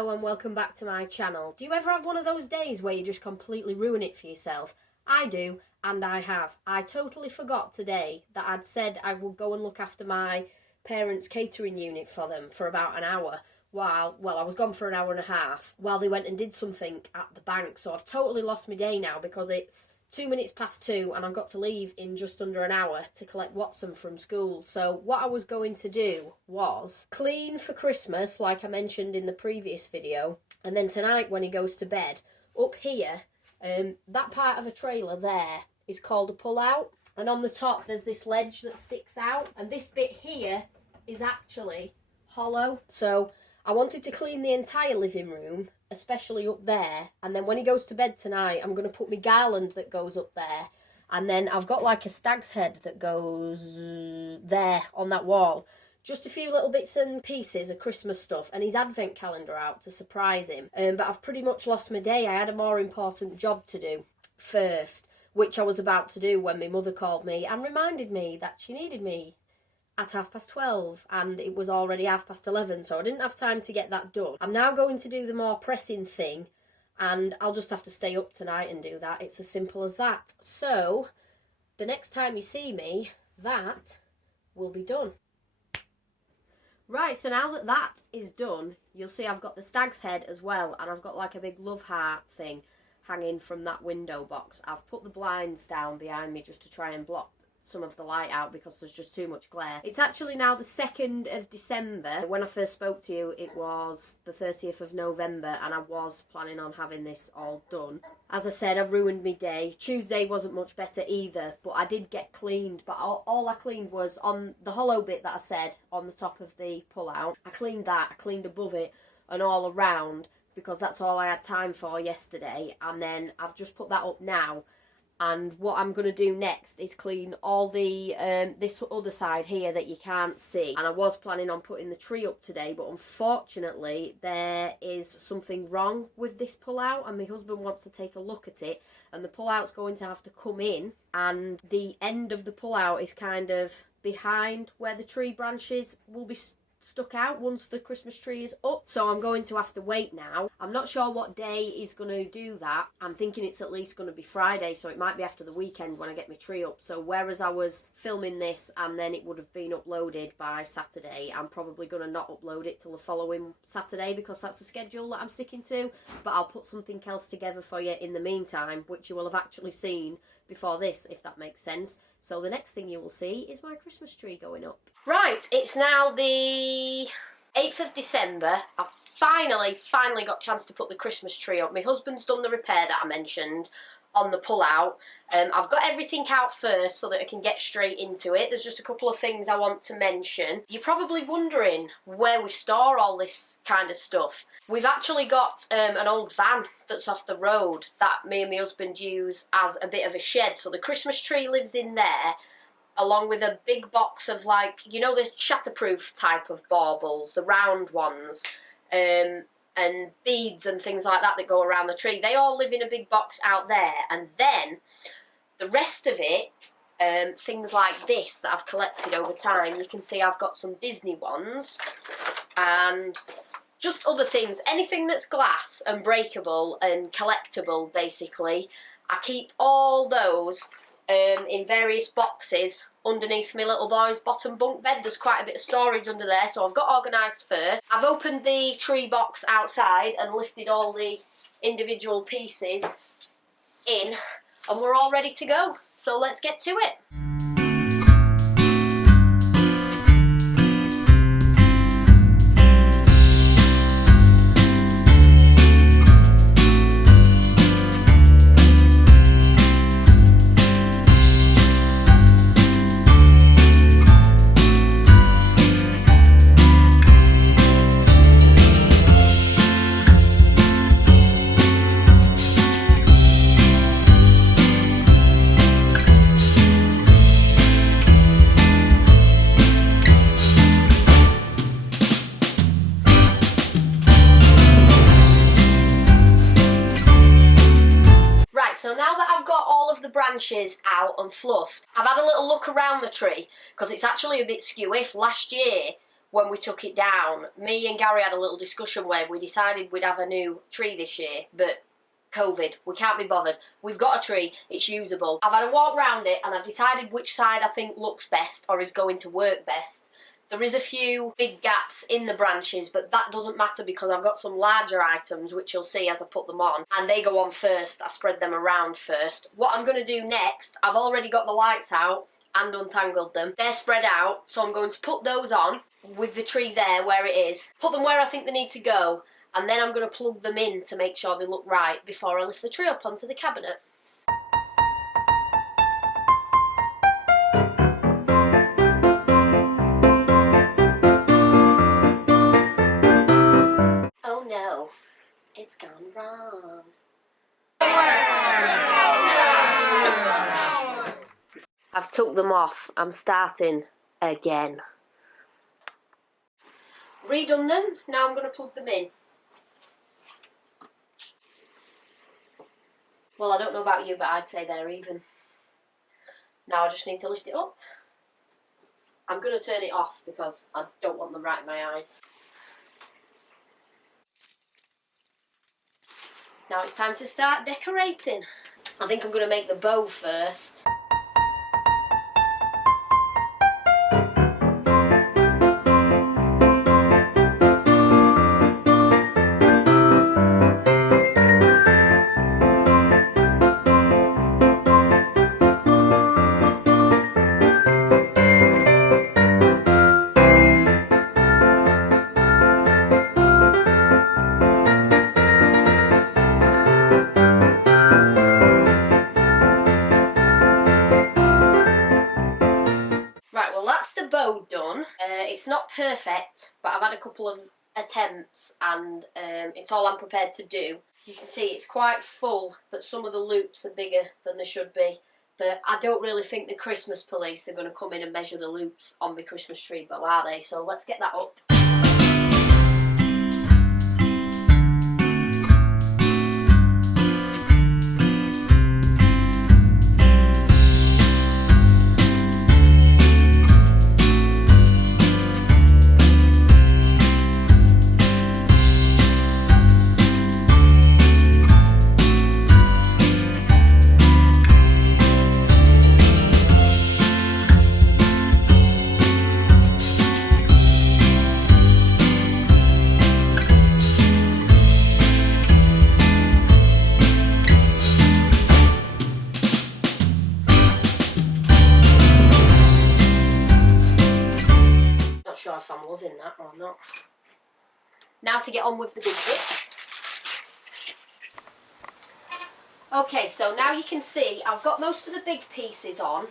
Hello and welcome back to my channel. Do you ever have one of those days where you just completely ruin it for yourself? I do, and I have. I totally forgot today that I'd said I would go and look after my parents' catering unit for them for about an hour while, well, I was gone for an hour and a half while they went and did something at the bank. So I've totally lost my day now because it's 2 minutes past 2 and I've got to leave in just under an hour to collect Watson from school. So what I was going to do was clean for Christmas, like I mentioned in the previous video, and then tonight when he goes to bed, up here, that part of a trailer there is called a pull-out, and on the top there's this ledge that sticks out, and this bit here is actually hollow. So I wanted to clean the entire living room, especially up there, and then when he goes to bed tonight I'm going to put my garland that goes up there, and then I've got like a stag's head that goes there on that wall. Just a few little bits and pieces of Christmas stuff and his advent calendar out to surprise him. But I've pretty much lost my day. I had a more important job to do first, which I was about to do when my mother called me and reminded me that she needed me at 12:30, and it was already 11:30, so I didn't have time to get that done. I'm now going to do the more pressing thing, and I'll just have to stay up tonight and do that. It's as simple as that. So the next time you see me, that will be done. Right, so now that that is done, you'll see I've got the stag's head as well, and I've got like a big love heart thing hanging from that window box. I've put the blinds down behind me just to try and block some of the light out because there's just too much glare. It's actually now the 2nd of December. When I first spoke to you, it was the 30th of November, and I was planning on having this all done. As I said, I ruined my day. Tuesday wasn't much better either, but I did get cleaned. But all I cleaned was on the hollow bit that I said on the top of the pull-out. I cleaned that, I cleaned above it and all around because that's all I had time for yesterday. And then I've just put that up now. And what I'm going to do next is clean all the, this other side here that you can't see. And I was planning on putting the tree up today, but unfortunately there is something wrong with this pull-out, and my husband wants to take a look at it, and the pull-out's going to have to come in, and the end of the pull-out is kind of behind where the tree branches will be stuck out once the Christmas tree is up. So I'm going to have to wait now. I'm not sure what day is going to do that. I'm thinking it's at least going to be Friday, so it might be after the weekend when I get my tree up. So whereas I was filming this and then it would have been uploaded by Saturday, I'm probably going to not upload it till the following Saturday because that's the schedule that I'm sticking to. But I'll put something else together for you in the meantime, which you will have actually seen before this, if that makes sense. So the next thing you will see is my Christmas tree going up. Right, it's now the 8th of December. I've finally got a chance to put the Christmas tree up. My husband's done the repair that I mentioned on the pull-out. I've got everything out first so that I can get straight into it. There's just a couple of things I want to mention. You're probably wondering where we store all this kind of stuff. We've actually got an old van that's off the road that me and my husband use as a bit of a shed. So the Christmas tree lives in there, along with a big box of, like, you know, the shatterproof type of baubles, the round ones, and beads and things like that that go around the tree. They all live in a big box out there. And then the rest of it, things like this that I've collected over time, you can see I've got some Disney ones and just other things. Anything that's glass and breakable and collectible, basically. I keep all those in various boxes underneath my little boy's bottom bunk bed. There's quite a bit of storage under there, so I've got organised first. I've opened the tree box outside and lifted all the individual pieces in, and we're all ready to go. So let's get to it. So now that I've got all of the branches out and fluffed, I've had a little look around the tree because it's actually a bit skew. If last year when we took it down, me and Gary had a little discussion where we decided we'd have a new tree this year, but COVID, we can't be bothered. We've got a tree, it's usable. I've had a walk round it and I've decided which side I think looks best or is going to work best. There is a few big gaps in the branches, but that doesn't matter because I've got some larger items, which you'll see as I put them on, and they go on first. I spread them around first. What I'm going to do next, I've already got the lights out and untangled them. They're spread out, so I'm going to put those on with the tree there where it is, put them where I think they need to go, and then I'm going to plug them in to make sure they look right before I lift the tree up onto the cabinet. Oh no, it's gone wrong. I've took them off. I'm starting again. Redone them. Now I'm going to plug them in. Well, I don't know about you, but I'd say they're even. Now I just need to lift it up. I'm going to turn it off because I don't want them right in my eyes. Now it's time to start decorating. I think I'm going to make the bow first. Done. It's not perfect, but I've had a couple of attempts and it's all I'm prepared to do. You can see it's quite full, but some of the loops are bigger than they should be. But I don't really think the Christmas police are going to come in and measure the loops on my Christmas tree bow, are they? So let's get that up. Sure if I'm loving that or not. Now to get on with the big bits. Okay, so now you can see I've got most of the big pieces on,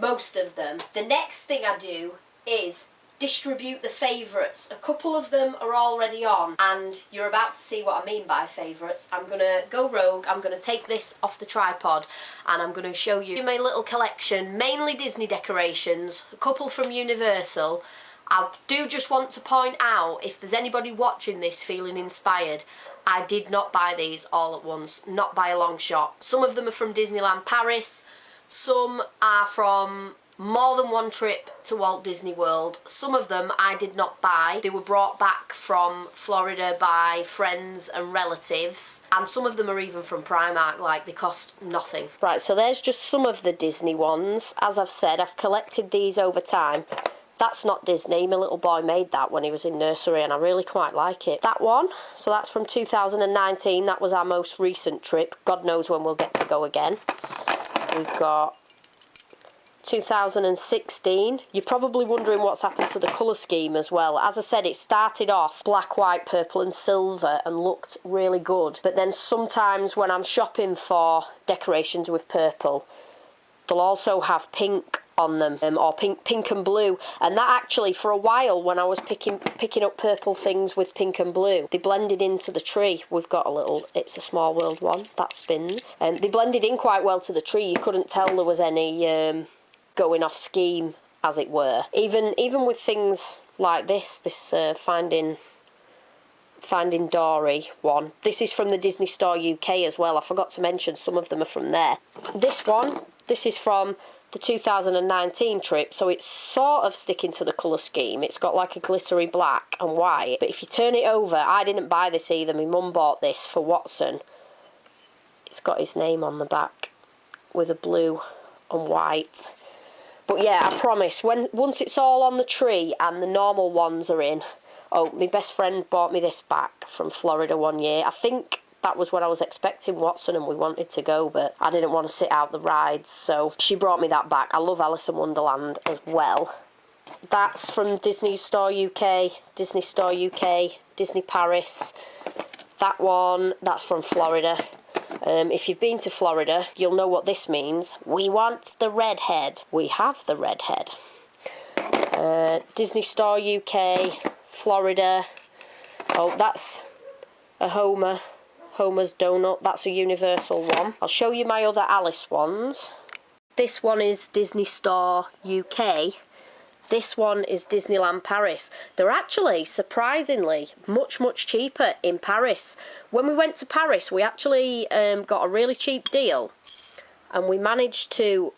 most of them. The next thing I do is distribute the favourites. A couple of them are already on and you're about to see what I mean by favourites. I'm going to go rogue, I'm going to take this off the tripod and I'm going to show you my little collection, mainly Disney decorations, a couple from Universal. I do just want to point out, if there's anybody watching this feeling inspired, I did not buy these all at once, not by a long shot. Some of them are from Disneyland Paris, some are from more than one trip to Walt Disney World. Some of them I did not buy. They were brought back from Florida by friends and relatives, and some of them are even from Primark, like they cost nothing. Right, so there's just some of the Disney ones. As I've said, I've collected these over time. That's not Disney, my little boy made that when he was in nursery and I really quite like it. That one, so that's from 2019, that was our most recent trip. God knows when we'll get to go again. We've got 2016. You're probably wondering what's happened to the colour scheme as well. As I said, it started off black, white, purple and silver and looked really good. But then sometimes when I'm shopping for decorations with purple, they'll also have pink on them, or pink and blue, and that actually for a while when I was picking up purple things with pink and blue, they blended into the tree. We've got a little It's a Small World one that spins, and they blended in quite well to the tree. You couldn't tell there was any going off scheme, as it were. Even with things like this Finding Dory one. This is from the Disney Store UK as well. I forgot to mention some of them are from there. This one, this is from the 2019 trip, so it's sort of sticking to the colour scheme. It's got like a glittery black and white, but if you turn it over, I didn't buy this either, my mum bought this for Watson. It's got his name on the back with a blue and white. But yeah, I promise, once it's all on the tree and the normal ones are in... Oh, my best friend bought me this back from Florida one year. I think that was when I was expecting Watson and we wanted to go, but I didn't want to sit out the rides, so she brought me that back. I love Alice in Wonderland as well. That's from Disney Store UK, Disney Store UK, Disney Paris. That one, that's from Florida. If you've been to Florida, you'll know what this means. We want the redhead. We have the redhead. Disney Store UK, Florida. Oh, that's a Homer's Donut. That's a Universal one. I'll show you my other Alice ones. This one is Disney Store UK. This one is Disneyland Paris. They're actually, surprisingly, much cheaper in Paris. When we went to Paris, we actually got a really cheap deal. And we managed to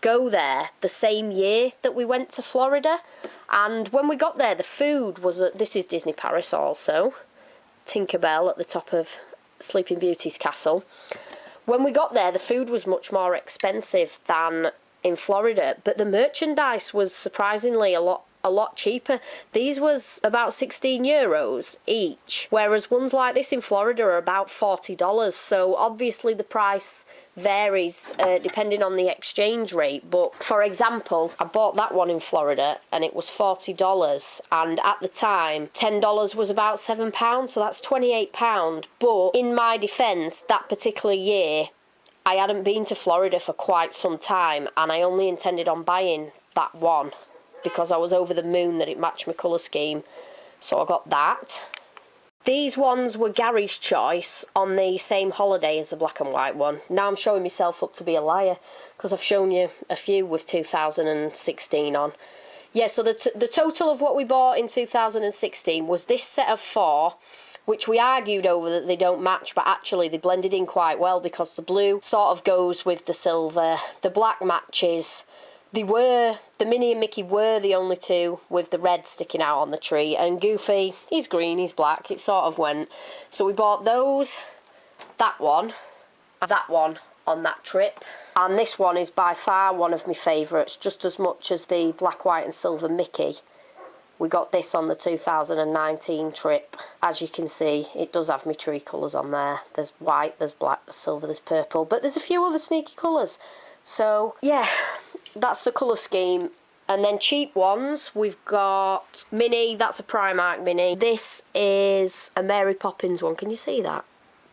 go there the same year that we went to Florida. And when we got there, the food was... this is Disney Paris also. Tinkerbell at the top of Sleeping Beauty's castle. When we got there, the food was much more expensive than in Florida, but the merchandise was surprisingly a lot cheaper. These was about 16 euros each, whereas ones like this in Florida are about $40. So obviously the price varies depending on the exchange rate. But for example, I bought that one in Florida and it was $40, and at the time $10 was about £7, so that's £28. But in my defence, that particular year I hadn't been to Florida for quite some time, and I only intended on buying that one because I was over the moon that it matched my colour scheme, so I got that. These ones were Gary's choice on the same holiday as the black and white one. Now I'm showing myself up to be a liar because I've shown you a few with 2016 on. Yeah, so the total of what we bought in 2016 was this set of 4, which we argued over that they don't match, but actually they blended in quite well because the blue sort of goes with the silver, the black matches. The Minnie and Mickey were the only two with the red sticking out on the tree, and Goofy, he's green, he's black, it sort of went. So we bought those, that one on that trip, and this one is by far one of my favourites, just as much as the black, white and silver Mickey. We got this on the 2019 trip. As you can see, it does have my tree colours on there. There's white, there's black, there's silver, there's purple, but there's a few other sneaky colours. So, yeah, that's the colour scheme. And then cheap ones, we've got Minnie, that's a Primark Minnie. This is a Mary Poppins one, can you see that?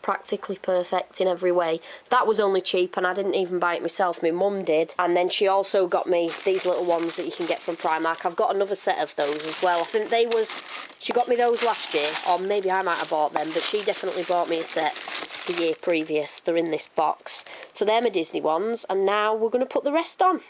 Practically perfect in every way. That was only cheap and I didn't even buy it myself, my mum did. And then she also got me these little ones that you can get from Primark. I've got another set of those as well. I think she got me those last year, or maybe I might have bought them, but she definitely bought me a set the year previous. They're in this box. So they're my Disney ones, and now we're going to put the rest on.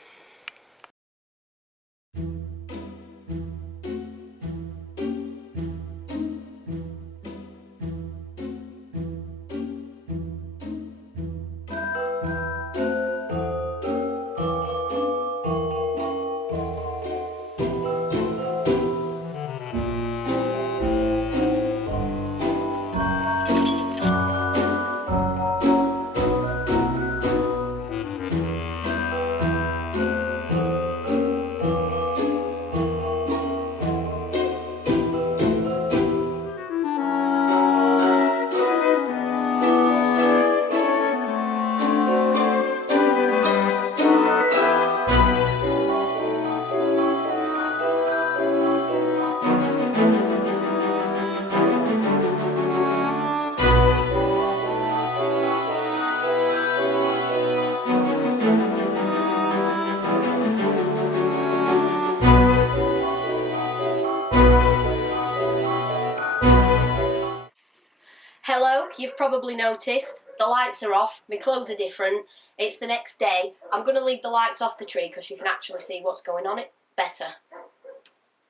Hello, you've probably noticed the lights are off, my clothes are different, it's the next day. I'm going to leave the lights off the tree because you can actually see what's going on it better.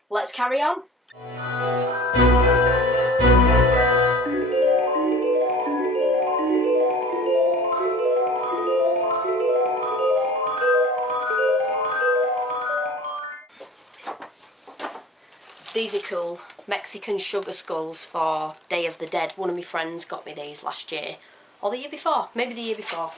Let's carry on. These are cool. Mexican sugar skulls for Day of the Dead. One of my friends got me these last year. Or the year before. Maybe the year before.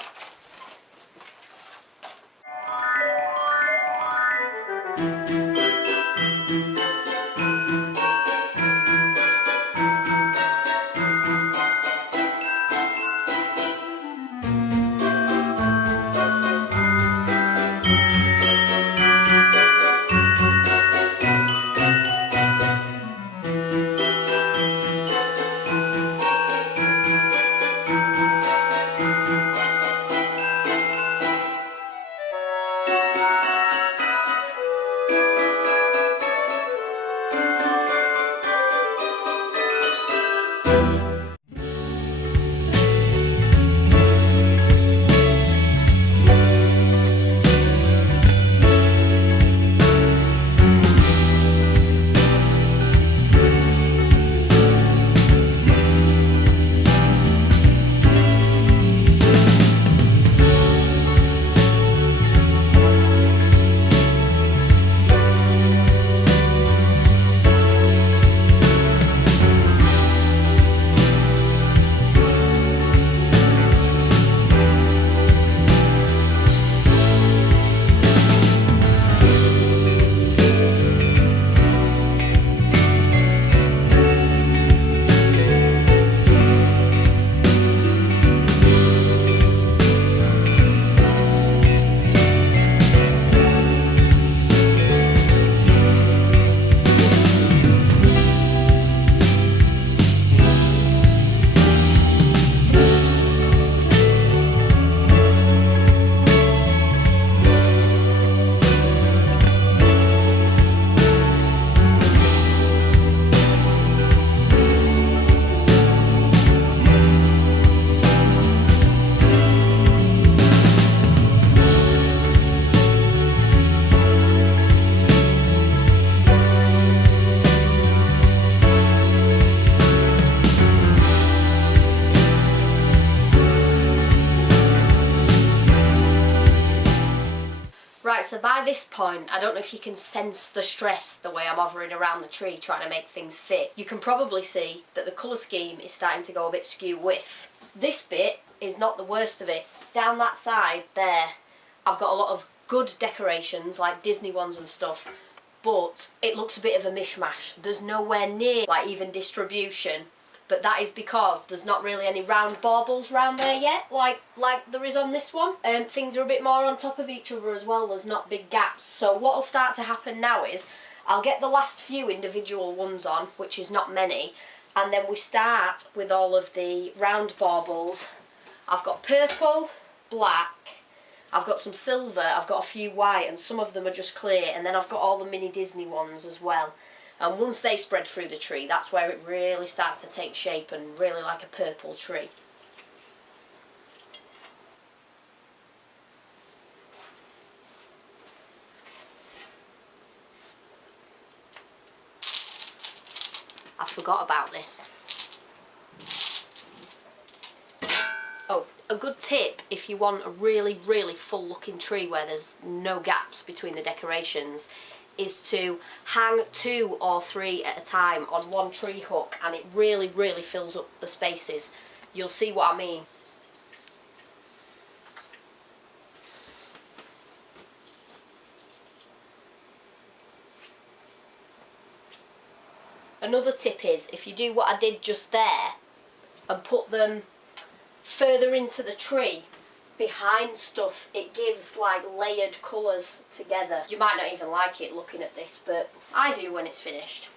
Right, so by this point, I don't know if you can sense the stress the way I'm hovering around the tree trying to make things fit. You can probably see that the colour scheme is starting to go a bit skew with. This bit is not the worst of it. Down that side there, I've got a lot of good decorations, like Disney ones and stuff, but it looks a bit of a mishmash. There's nowhere near, like, even distribution. But that is because there's not really any round baubles round there yet, like there is on this one. Things are a bit more on top of each other as well, there's not big gaps. So what will start to happen now is, I'll get the last few individual ones on, which is not many, and then we start with all of the round baubles. I've got purple, black, I've got some silver, I've got a few white, and some of them are just clear, and then I've got all the mini Disney ones as well. And once they spread through the tree, that's where it really starts to take shape and really like a purple tree. I forgot about this. Oh, a good tip if you want a really, really full looking tree where there's no gaps between the decorations is to hang 2 or 3 at a time on one tree hook, and it really, really fills up the spaces. You'll see what I mean. Another tip is, if you do what I did just there and put them further into the tree, behind stuff, it gives like layered colours together. You might not even like it looking at this, but I do when it's finished.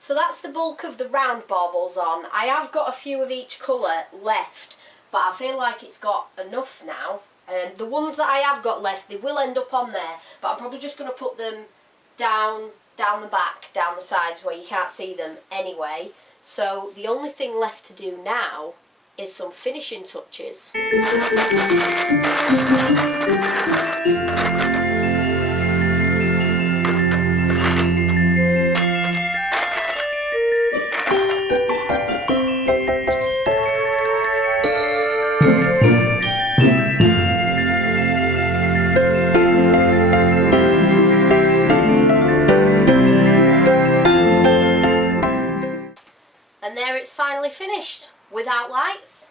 So that's the bulk of the round baubles on. I have got a few of each colour left, but I feel like it's got enough now. The ones that I have got left, they will end up on there, but I'm probably just going to put them down the back, down the sides where you can't see them anyway. So the only thing left to do now is some finishing touches. And there it's finally finished, without lights.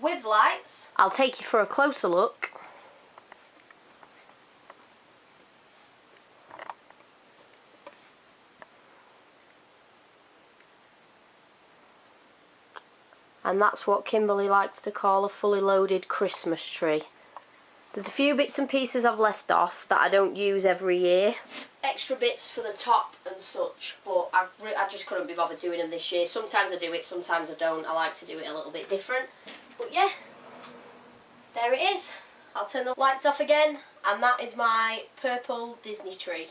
With lights, I'll take you for a closer look. And that's what Kimberly likes to call a fully loaded Christmas tree. There's a few bits and pieces I've left off that I don't use every year. Extra bits for the top and such, but I just couldn't be bothered doing them this year. Sometimes I do it, sometimes I don't. I like to do it a little bit different. But yeah, there it is. I'll turn the lights off again, and that is my purple Disney tree.